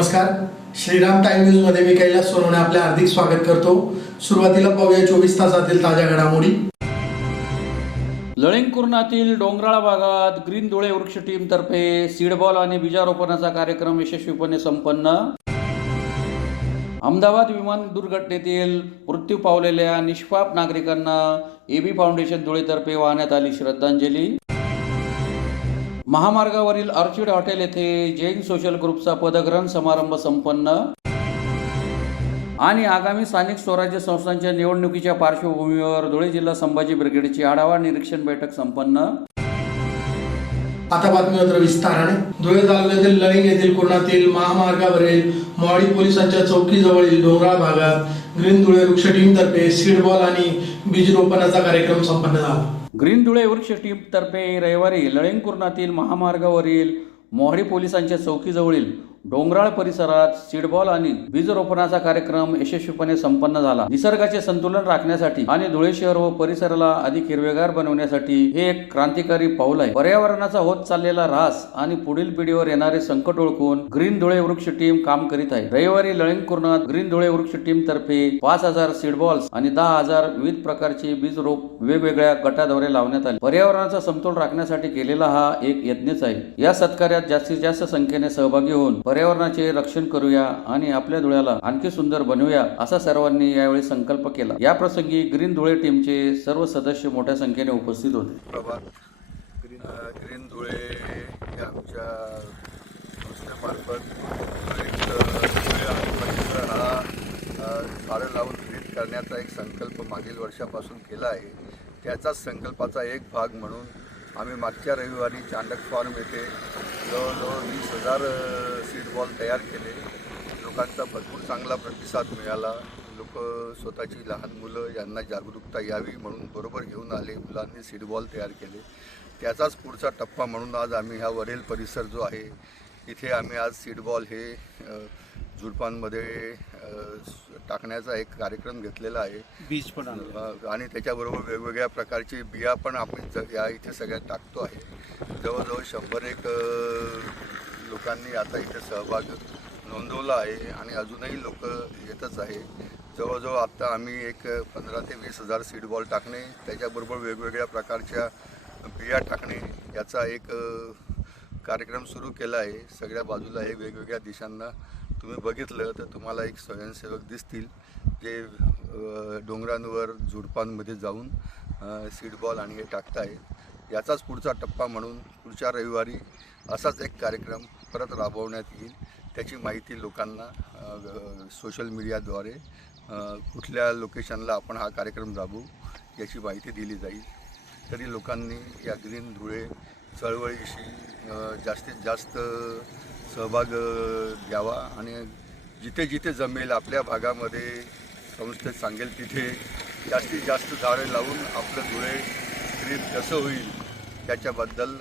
नमस्कार. Shriram time news मध्ये मी कैलास सोनवणे आपले हार्दिक स्वागत करतो. सुरुवातीला पाहूया 24 तासातील ताज्या घडामोडी. लळिंगकुर्णातील डोंगराळ भागात ग्रीन धुळे वृक्ष टीम तर्फे सीडबॉल आणि बीजारोपणाचा कार्यक्रम यशस्वीपणे संपन्न. अहमदाबाद विमान दुर्घटनेतील मृत्यू पावलेल्या निष्पाप नागरिकांना एबी फाउंडेशन धुळेतर्फे वाहण्यात आली श्रद्धांजली. महामार्गावरील ऑर्चिड हॉटेल येथे जैन सोशल ग्रुपचा पदग्रहण समारंभ संपन्न. आणि आगामी स्थानिक स्वराज्य संस्थांच्या निवडणुकीच्या पार्श्वभूमीवर धुळे जिल्हा संभाजी ब्रिगेडची आढावा निरीक्षण बैठक संपन्न. आता बातमीपत्र विस्ताराने. धुळे तालुक्यातील लळिंग येथील कुर्णातील महामार्गावरील मोहाडी पोलिसांच्या चौकीजवळील डोंगराळ भागात ग्रीन धुळे वृक्ष टीम तर्फे सीडबॉल आणि बीज रोपणाचा कार्यक्रम संपन्न झाला. ग्रीन धुळे वृक्ष टीम तर्फे रविवारी लळिंगकुर्णातील महामार्गावरील मोहाडी पोलिसांच्या चौकीजवळील डोंगराळ परिसरात सीडबॉल आणि बीज रोपणाचा कार्यक्रम यशस्वीपणे संपन्न झाला. निसर्गाचे संतुलन राखण्यासाठी आणि धुळे शहर व परिसराला अधिक हिरवेगार बनवण्यासाठी हे एक क्रांतिकारी पाऊल आहे. पर्यावरणाचा होत चाललेला ऱ्हास आणि पुढील पिढीवर येणारे संकट ओळखून ग्रीन धुळे वृक्ष टीम काम करीत आहे. रविवारी लळिंगकुर्णात ग्रीन धुळे वृक्ष टीम तर्फे 5000 सीडबॉल्स आणि 10,000 विविध प्रकारचे बीज रोप वेगवेगळ्या गटाद्वारे लावण्यात आले. पर्यावरणाचा समतोल राखण्यासाठी केलेला हा एक यज्ञच आहे. या सत्कार्यात जास्तीत जास्त संख्येने सहभागी होऊन पर्यावरणाचे रक्षण करूया आणि आपल्या धुळ्याला आणखी सुंदर बनवूया असा सर्वांनी यावेळी संकल्प केला. या प्रसंगी ग्रीन धुळे टीमचे सर्व सदस्य मोठ्या संख्येने उपस्थित होते. ग्रीन धुळे या आमच्या संस्थेमार्फत धुळे आणि परिसर हा झाडं लावून विहित करण्याचा एक संकल्प मागील वर्षापासून केला आहे. त्याचाच संकल्पाचा एक भाग म्हणून आम्ही मागच्या रविवारी चांडक फार्म येथे जवळजवळ 20,000 सीडबॉल तयार केले. लोकांचा भरपूर चांगला प्रतिसाद मिळाला. लोक स्वतःची लहान मुलं यांना जागरूकता यावी म्हणून बरोबर घेऊन आले. मुलांनी सीडबॉल तयार केले. त्याचाच पुढचा टप्पा म्हणून आज आम्ही हा वरेल परिसर जो आहे इथे आम्ही आज सीडबॉल हे झुडपांमध्ये टाकण्याचा एक कार्यक्रम घेतलेला आहे. बीज पण आणि त्याच्याबरोबर वेगवेगळ्या प्रकारचे बिया पण आपण या इथे सगळ्यात टाकतो आहे. जवळजवळ 101 लोकांनी आता इथे सहभाग नोंदवला आहे आणि अजूनही लोक येतच आहे. जवळजवळ आता आम्ही एक 15,000 ते 20,000 सीडबॉल टाकणे, त्याच्याबरोबर वेगवेगळ्या प्रकारच्या बिया टाकणे याचा एक कार्यक्रम सुरू केला आहे. सगळ्या बाजूला हे वेगवेगळ्या दिशांना तुम्ही बघितलं तर तुम्हाला एक स्वयंसेवक दिसतील जे डोंगरांवर झुडपांमध्ये जाऊन सीडबॉल आणि हे टाकतायत. याचाच पुढचा टप्पा म्हणून पुढच्या रविवारी असाच एक कार्यक्रम परत राबवण्यात येईल. त्याची माहिती लोकांना सोशल मीडियाद्वारे कुठल्या लोकेशनला आपण हा कार्यक्रम राबवू याची माहिती दिली जाईल. तरी लोकांनी या ग्रीन धुळे चळवळीशी जास्तीत जास्त सहभाग घ्यावा आणि जिथे जिथे जमेल आपल्या भागामध्ये संस्थेत सांगेल तिथे जास्तीत जास्त झाडे लावून आपलं धुळे ग्रीन कसं होईल त्याच्याबद्दल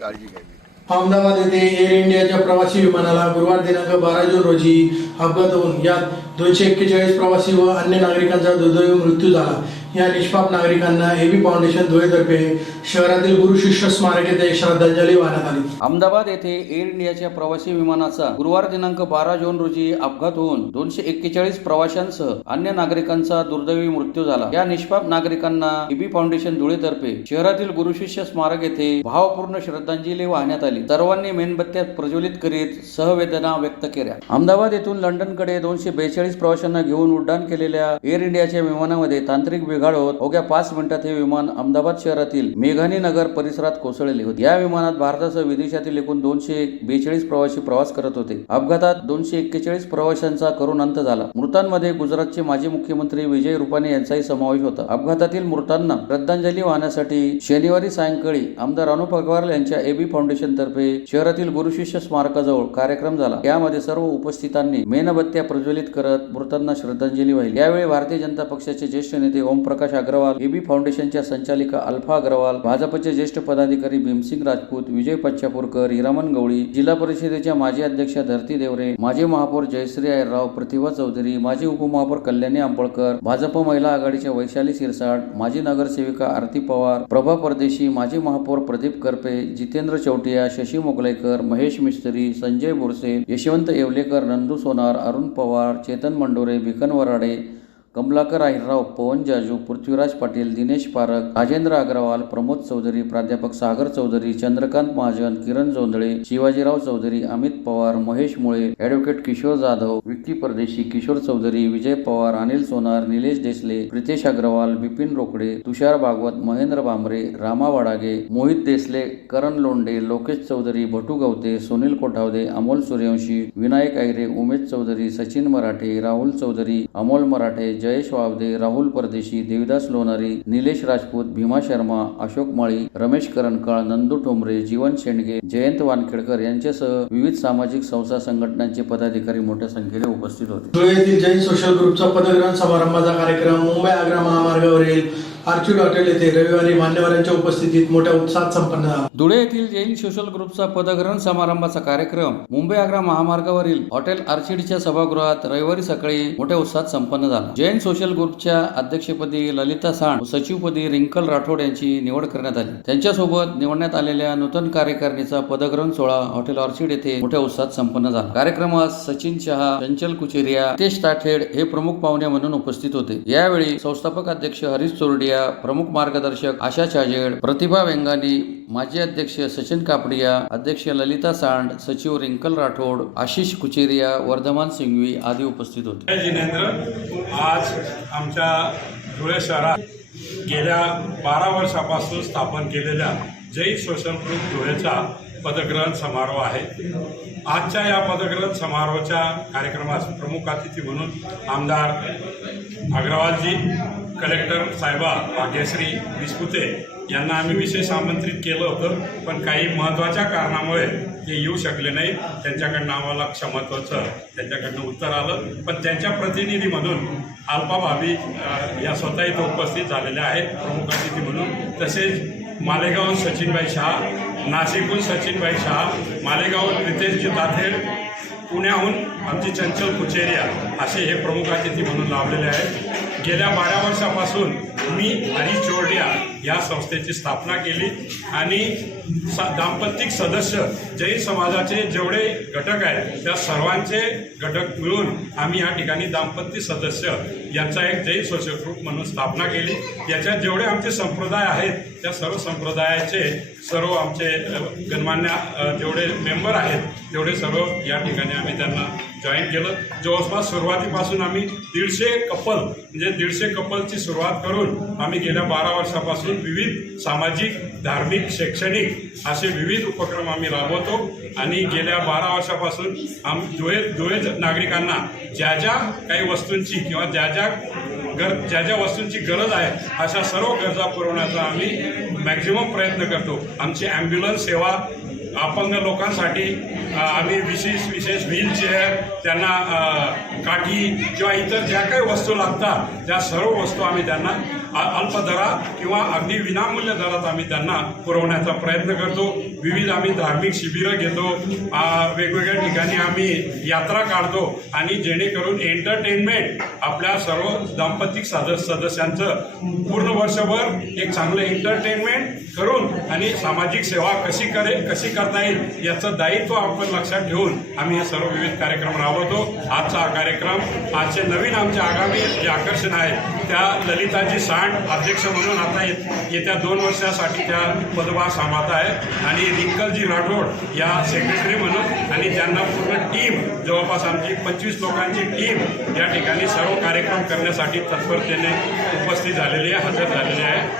काळजी घ्यावी. अहमदाबाद येथे एअर इंडियाच्या प्रवासी विमानाला गुरुवार दिनांक 12 जून रोजी अपघात होऊन यात 241 प्रवासी व अन्य नागरिकांचा दुर्दैवी मृत्यू झाला. या निष्पाप नागरिकांना एबी फाउंडेशन धुळेतर्फे शहरातील गुरु शिष्य स्मारक येथे श्रद्धांजली वाहण्यात आली. अहमदाबाद येथे एअर इंडियाच्या प्रवासी विमानाचा गुरुवार दिनांक 12 जून रोजी अपघात होऊन 241 प्रवाशांसह अन्य नागरिकांचा दुर्दैवी मृत्यू झाला. या निष्पाप नागरिकांना एबी फाउंडेशन धुळेतर्फे शहरातील गुरु शिष्य स्मारक येथे भावपूर्ण श्रद्धांजली वाहण्यात आली. सर्वांनी मेणबत्त्या प्रज्वलित करीत सहवेदना व्यक्त केल्या. अहमदाबाद येथून लंडनकडे 242 प्रवाशांना घेऊन उड्डाण केलेल्या एअर इंडियाच्या विमानामध्ये तांत्रिक बिघाड होत अवघ्या 5 मिनिटात हे विमान अहमदाबाद शहरातील मेघानी नगर परिसरात कोसळले होते. या विमानात भारतासह विदेशातील एकूण 242 प्रवासी प्रवास करत होते. अपघातात 241 प्रवाशांचा करुण अंत झाला. मृतांमध्ये गुजरातचे माजी मुख्यमंत्री विजय रुपानी यांचाही समावेश होता. अपघातातील मृतांना श्रद्धांजली वाहण्यासाठी शनिवारी सायंकाळी आमदार अनुप अग्रवाल यांच्या एबी फाउंडेशन तर्फे शहरातील गुरु शिष्य स्मारकाजवळ कार्यक्रम झाला. यामध्ये सर्व उपस्थितांनी मेणबत्त्या प्रज्वलित करत मृतांना श्रद्धांजली वाहिली. यावेळी भारतीय जनता पक्षाचे ज्येष्ठ नेते ओम ओमप्रकाश अग्रवाल, एबी फाउंडेशनच्या संचालिका अल्फा अग्रवाल, भाजपचे ज्येष्ठ पदाधिकारी भीमसिंग राजपूत, विजय पच्चापूरकर, हिरामन गवळी, जिल्हा परिषदेच्या माजी अध्यक्षा धरती देवरे, माजी महापौर जयश्री अय्यरराव, प्रतिभा चौधरी, माजी उपमहापौर कल्याणी आंबळकर, भाजप महिला आघाडीच्या वैशाली शिरसाट, माजी नगरसेविका आरती पवार, प्रभा परदेशी, माजी महापौर प्रदीप करपे, जितेंद्र चौटिया, शशी मोगलाईकर, महेश मिस्त्री, संजय बोरसे, यशवंत येवलेकर, नंदू सोनार, अरुण पवार, चेतन मंडोरे, भिकन वराडे, कमलाकर अहिरराव, पवन जाजू, पृथ्वीराज पाटील, दिनेश पारक, राजेंद्र अग्रवाल, प्रमोद चौधरी, प्राध्यापक सागर चौधरी, चंद्रकांत महाजन, किरण जोंधळे, शिवाजीराव चौधरी, अमित पवार, महेश मुळे, ॲडव्होकेट किशोर जाधव, विक्की परदेशी, किशोर चौधरी, विजय पवार, अनिल सोनार, निलेश देसले, प्रितेश अग्रवाल, बिपिन रोकडे, तुषार भागवत, महेंद्र बांबरे, रामा वाडागे, मोहित देसले, करण लोंढे, लोकेश चौधरी, भटू गवते, सुनील कोठावदे, अमोल सूर्यवंशी, विनायक ऐरे, उमेश चौधरी, सचिन मराठे, राहुल चौधरी, अमोल मराठे, जयेश वावदे, राहुल परदेशी, देविदास लोणारी, निलेश राजपूत, भीमा शर्मा, अशोक माळी, रमेश करणकाळ, नंदू ठोंबरे, जीवन शेंडगे, जयंत वानखेडकर यांच्यासह विविध सामाजिक संस्था संघटनांचे पदाधिकारी मोठ्या संख्येने उपस्थित होते. धुळे येथील जैन सोशल ग्रुपचा पदग्रहण समारंभाचा कार्यक्रम मुंबई आग्रा महामार्गावरील आर्चिड हॉटेल येथे रविवारी मान्यवरांच्या उपस्थितीत मोठ्या उत्साहात संपन्न झाला. धुळे येथील जैन सोशल ग्रुपचा पदग्रहण समारंभाचा कार्यक्रम मुंबई आग्रा महामार्गावरील हॉटेल आर्चिडच्या सभागृहात रविवारी सकाळी मोठ्या उत्साहात संपन्न झाला. जैन सोशल ग्रुपच्या अध्यक्षपदी ललिता सांड व सचिवपदी रिंकल राठोड यांची निवड करण्यात आली. त्यांच्यासोबत निवडण्यात आलेल्या नूतन कार्यकारिणीचा पदग्रहण सोहळा हॉटेल ऑर्चिड येथे मोठ्या उत्साहात संपन्न झाला. कार्यक्रमात सचिन शहा, चंचल कुचेरिया, नितेश ताठेड हे प्रमुख पाहुणे म्हणून उपस्थित होते. यावेळी संस्थापक अध्यक्ष हरीश चोरडिया, प्रमुख मार्गदर्शक आशा चाजेड, प्रतिभा वेंगानी, माजी अध्यक्ष सचिन कापडिया, अध्यक्ष ललिता सांड, सचिव रिंकल राठोड, आशिष कुचेरिया, वर्धमान सिंघवी आदी उपस्थित होते. जिनेंद्र, आज आमच्या धुळे शहरात गेल्या 12 वर्षापासून स्थापन केलेल्या जैन सोशल ग्रुप धुळेचा पदग्रहण समारोह आहे. आजच्या या पदग्रहण समारोहाच्या कार्यक्रमास प्रमुख अतिथी म्हणून आमदार अग्रवालजी, कलेक्टर साहेबा, भाग्यश्री विस्पुते यांना आम्ही विशेष आमंत्रित केलं होतं, पण काही महत्त्वाच्या कारणामुळे ते येऊ शकले नाही. त्यांच्याकडनं आम्हाला क्षमत्वाचं त्यांच्याकडनं उत्तर आलं, पण त्यांच्या प्रतिनिधीमधून अल्पा भाभी या स्वतः इथं उपस्थित झालेल्या आहेत प्रमुख अतिथी म्हणून. तसेच मालेगावहून सचिनभाई शहा, नाशिकहून सचिनभाई शहा, मालेगावहून प्रितेशजी ताठेड, पुण्याहून आमची चंचल कुचेरिया असे हे प्रमुख अतिथी म्हणून लावलेले आहेत. गेल्या 12 वर्षापासून मी हरीश चोरडिया या संस्थेची स्थापना केली आणि दाम्पत्तिक सदस्य जैन समाजाचे जेवढे घटक आहेत त्या सर्वांचे घटक मिळून आम्ही या ठिकाणी दाम्पत्य सदस्य यांचा एक जैन सोशल ग्रुप म्हणून स्थापना केली. याच्यात जेवढे आमचे संप्रदाय आहेत त्या सर्व संप्रदायाचे सर्व आमचे गणमान्य जेवढे मेंबर आहेत तेवढे सर्व या ठिकाणी आम्ही त्यांना जॉईन केलं. जवळपास सुरुवातीपासून आम्ही 150 कपल म्हणजे 150 कपलची सुरुवात करून आम्ही गेल्या 12 वर्षापासून विविध सामाजिक, धार्मिक, शैक्षणिक असे विविध उपक्रम आम्ही राबवतो आणि गेल्या 12 वर्षापासून धुळे नागरिकांना ज्या ज्या काही वस्तूंची किंवा ज्या ज्या वस्तूंची गरज आहे अशा सर्व गरजा पुरवण्याचा आम्ही मॅक्झिमम प्रयत्न करतो. आमची ॲम्ब्युलन्स सेवा, अपंग लोकांसाठी आम्ही विशेष व्हीलचेअर, त्यांना काठी किंवा इतर ज्या काही वस्तू लागतात त्या सर्व वस्तू आम्ही त्यांना अल्प दरात किंवा अगदी विनामूल्य दरात आम्ही त्यांना पुरवण्याचा प्रयत्न करतो. विविध आम्ही धार्मिक शिबिरं घेतो, वेगवेगळ्या ठिकाणी आम्ही यात्रा काढतो आणि जेणेकरून एंटरटेनमेंट आपल्या सर्व दाम्पत्तिक सदस्यांचं पूर्ण वर्षभर एक चांगलं एंटरटेनमेंट करून आणि सामाजिक सेवा कशी करता येईल याचं दायित्व आपण लक्षात ठेवून आम्ही हे सर्व विविध कार्यक्रम राबवतो. आजचा हा कार्यक्रम, आजचे नवीन आमचे आगामी जे आकर्षण आहे त्या ललिताजी सांड अध्यक्ष म्हणून आता येत्या 2 वर्षासाठी त्या पदभार सांभाळत आहेत आणि रिंकलजी राठोड या सेक्रेटरी म्हणून आणि त्यांना पूर्ण टीम, जवळपास आमची 25 लोकांची टीम या ठिकाणी सर्व कार्यक्रम करण्यासाठी तत्परतेने उपस्थित झालेली आहे, हजर झालेली आहे.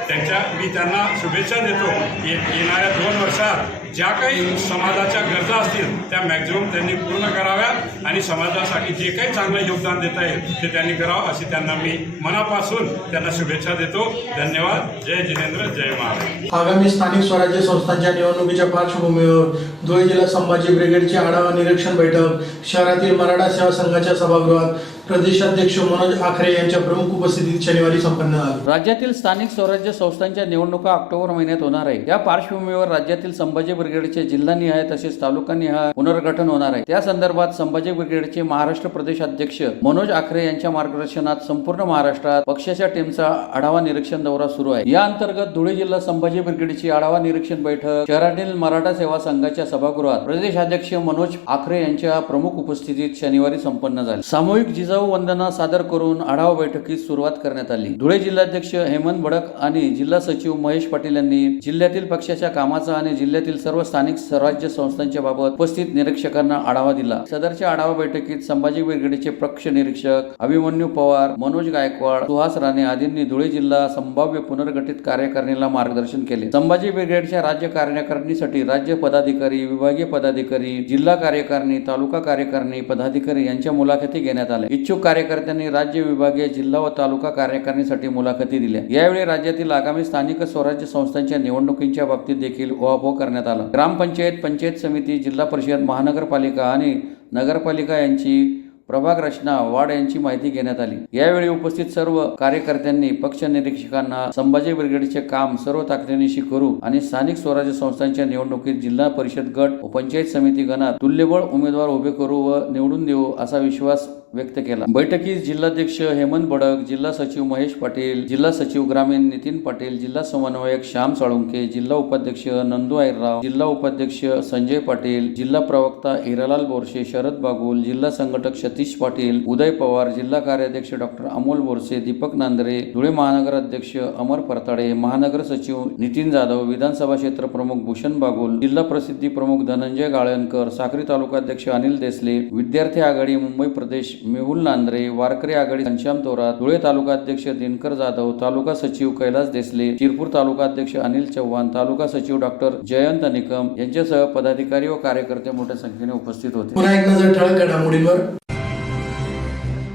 मी त्यांना शुभेच्छा देतो. येणाऱ्या 2 वर्षात ज्या काही समाजाच्या गरजा असतील त्या मॅक्झिमम त्यांनी पूर्ण कराव्यात आणि समाजासाठी जे काही चांगलं योगदान देता येईल ते त्यांनी करावं अशी त्यांना मी मनापासून त्यांना शुभेच्छा देतो. धन्यवाद. जय जिनेंद्र, जय महाराज. आगामी स्थानिक स्वराज्य संस्थांच्या निवडणुकीच्या पार्श्वभूमीवर धुळे जिल्हा संभाजी ब्रिगेडची आढावा निरीक्षण बैठक शहरातील मराठा सेवा संघाच्या सभागृहात प्रदेशाध्यक्ष मनोज आखरे यांच्या प्रमुख उपस्थितीत शनिवारी संपन्न झाला. राज्यातील स्थानिक स्वराज्य संस्थांच्या निवडणुका ऑक्टोबर महिन्यात होणार आहे. या पार्श्वभूमीवर राज्यातील संभाजी ब्रिगेडचे जिल्हानिहाय तसेच तालुकानिहाय पुनर्गठन होणार आहे. त्या संदर्भात संभाजी ब्रिगेडचे महाराष्ट्र प्रदेशाध्यक्ष मनोज आखरे यांच्या मार्गदर्शनात संपूर्ण महाराष्ट्रात पक्षाच्या टीमचा आढावा निरीक्षण दौरा सुरू आहे. या अंतर्गत धुळे जिल्हा संभाजी ब्रिगेडची आढावा निरीक्षण बैठक शहरातील मराठा सेवा संघाच्या सभागृहात प्रदेशाध्यक्ष मनोज आखरे यांच्या प्रमुख उपस्थितीत शनिवारी संपन्न झाली. सामूहिक जिजाऊ वंदना सादर करून आढावा बैठकीस सुरुवात करण्यात आली. धुळे जिल्हाध्यक्ष हेमंत भडक आणि जिल्हा सचिव महेश पाटील यांनी जिल्ह्यातील पक्षाच्या कामाचा आणि जिल्ह्यातील सर्व स्थानिक स्वराज्य संस्थांच्या बाबत उपस्थित निरीक्षकांना आढावा दिला. सदरच्या आढावा बैठकीत संभाजी ब्रिगेडचे पक्ष निरीक्षक अभिमन्यू पवार, मनोज गायकवाड, सुहास राणे आदींनी धुळे जिल्हा संभाव्य पुनर्गठित कार्यकारिणीला मार्गदर्शन केले. संभाजी ब्रिगेडच्या राज्य कार्यकारिणीसाठी राज्य पदाधिकारी, विभागीय पदाधिकारी, जिल्हा कार्यकारिणी, तालुका कार्यकारिणी पदाधिकारी यांच्या मुलाखती घेण्यात आल्या. इच्छुक कार्यकर्त्यांनी राज्य, विभागीय, जिल्हा व तालुका कार्यकारिणीसाठी मुलाखती दिल्या. यावेळी राज्यातील आगामी स्थानिक स्वराज्य संस्थांच्या निवडणुकींच्या बाबतीत देखील उहापोह करण्यात आला. ग्रामपंचायत, पंचायत समिती, जिल्हा परिषद, महानगरपालिका आणि नगरपालिका यांची प्रभाग रचना, वार्ड यांची माहिती घेण्यात आली. यावेळी उपस्थित सर्व कार्यकर्त्यांनी पक्ष निरीक्षकांना संभाजी ब्रिगेडचे काम सर्व ताकदीनिशी करू आणि स्थानिक स्वराज्य संस्थांच्या निवडणुकीत जिल्हा परिषद गट व पंचायत समिती गणात तुल्यबळ उमेदवार उभे करू व निवडून देऊ असा विश्वास व्यक्त केला. बैठकीत जिल्हाध्यक्ष हेमंत भडक, जिल्हा सचिव महेश पाटील, जिल्हा सचिव ग्रामीण नितीन पाटील, जिल्हा समन्वयक श्याम साळुंके, जिल्हा उपाध्यक्ष नंदू आयरराव, जिल्हा उपाध्यक्ष संजय पाटील, जिल्हा प्रवक्ता हिरालाल बोरसे, शरद बागुल, जिल्हा संघटक सतीश पाटील, उदय पवार, जिल्हा कार्याध्यक्ष डॉक्टर अमोल बोरसे, दीपक नांदरे, धुळे महानगर अध्यक्ष अमर परताडे, महानगर सचिव नितीन जाधव, विधानसभा क्षेत्र प्रमुख भूषण बागुल, जिल्हा प्रसिद्धी प्रमुख धनंजय गाळणकर, साक्री तालुकाध्यक्ष अनिल देसले, विद्यार्थी आघाडी मुंबई प्रदेश मेहुल नांद्रे, वारकरी आघाडी घनश्याम थोरात, धुळे तालुका अध्यक्ष दिनकर जाधव, तालुका सचिव कैलास देसले, शिरपूर तालुका अध्यक्ष अनिल चव्हाण, तालुका सचिव डॉक्टर जयंत निकम यांच्यासह पदाधिकारी व कार्यकर्ते मोठ्या संख्येने उपस्थित होते. पुन्हा एक नजर ठळक घडामोडींवर.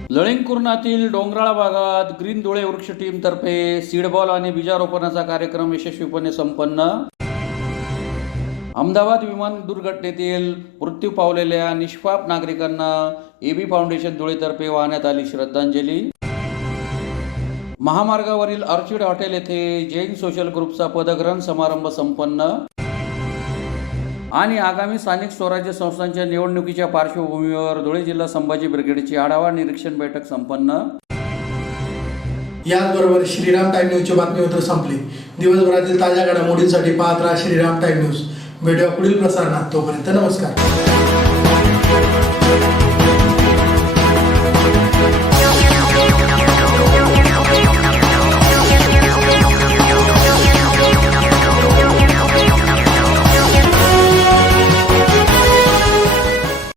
लळिंगकुर्णातील डोंगराळ भागात ग्रीन धुळे वृक्ष टीम तर्फे सीडबॉल आणि बीजारोपणाचा कार्यक्रम यशस्वीपणे संपन्न. अहमदाबाद विमान दुर्घटनेतील मृत्यू पावलेल्या निष्पाप नागरिकांना एबी फाउंडेशन धुळेतर्फे वाहण्यात आली श्रद्धांजली. महामार्गावरील ऑर्चिड हॉटेल येथे जैन सोशल ग्रुपचा पदग्रहण समारंभ संपन्न. आणि आगामी स्थानिक स्वराज्य संस्थांच्या निवडणुकीच्या पार्श्वभूमीवर धुळे जिल्हा संभाजी ब्रिगेडची आढावा निरीक्षण बैठक संपन्न. याचबरोबर श्रीराम टाइम न्यूजची बातमीपत्र संपली. दिवसभरातील ताज्या घडामोडींसाठी पाहत राहा श्रीराम टाइम न्यूज. भेटूया पुढील प्रसारणात. तोपर्यंत नमस्कार.